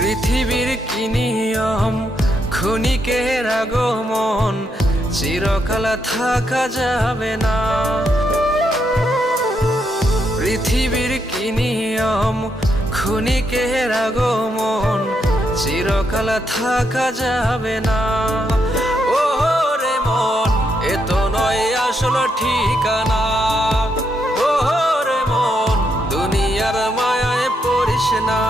পৃথিবীর কি নিয়ম, ক্ষণিকের আগমন, চিরকাল থাকা যাবে না। পৃথিবীর কি নিয়ম, ক্ষণিকের আগমন, চিরকাল থাকা যাবে না। ও রে মন, এ তো নয় আসল ঠিকানা। ও রে মন, দুনিয়ার মায়ায় পড়িস না।